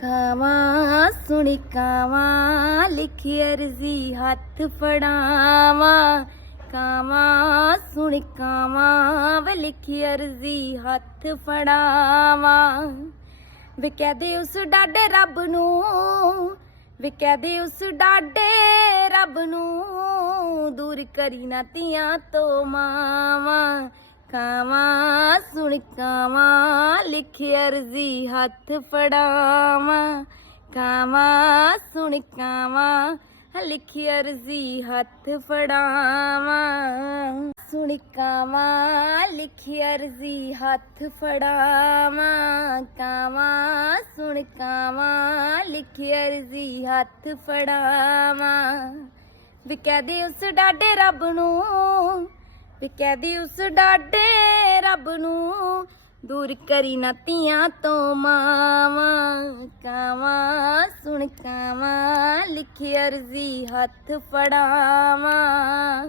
ਖਾਵਾਂ ਸੁਣੀ ਕਾਵਾਂ, ਲਿਖੀ ਅਰਜ਼ੀ ਹੱਥ ਫੜਾਵਾਂ। ਕਾਵਾਂ, ਸੁਣੀ ਕਾਵਾਂ, ਵੇ ਲਿਖੀ ਅਰਜ਼ੀ ਹੱਥ ਫੜਾਵਾਂ। ਵੇ ਕਹਦੇ ਉਸ ਡਾਡੇ ਰੱਬ ਨੂੰ, ਵੇ ਕਹਦੇ ਉਸ ਡਾਡੇ ਰੱਬ ਨੂੰ, ਦੂਰ ਕਰੀ ਨਾ ਤੀਆਂ ਤੋਂ ਮਾਵਾਂ। ਕਾਵਾਂ ਸੁਣ ਕਾਵਾਂ, ਲਿਖੀ ਅਰਜ਼ੀ ਹੱਥ ਫੜਾਵਾਂ। ਕਾਵਾਂ, ਸੁਣ ਕਾਵਾਂ, ਲਿਖੀ ਅਰਜ਼ੀ ਹੱਥ ਫੜਾਵਾਂ। ਸੁਣ ਕਾਵਾਂ, ਲਿਖੀ ਅਰਜ਼ੀ ਹੱਥ ਫੜਾਵਾਂ। ਕਾਵਾਂ, ਸੁਣ ਕਾਵਾਂ, ਲਿਖੀ ਅਰਜ਼ੀ ਹੱਥ ਫੜਾਵਾਂ। ਵੀ ਕਹਦੇ ਉਸ ਡਾਡੇ ਰੱਬ ਨੂੰ ਵੀ ਕਹਦੀ ਉਸ ਡਾਡੇ ਰੱਬ ਨੂੰ ਦੂਰ ਕਰੀ ਨਾ ਤੀਆਂ ਤੋਂ ਮਾਵਾਂ, ਕਾਵਾਂ, ਸੁਣ ਕਾਵਾਂ, ਲਿਖੀ ਅਰਜ਼ੀ ਹੱਥ ਫੜਾਵਾਂ।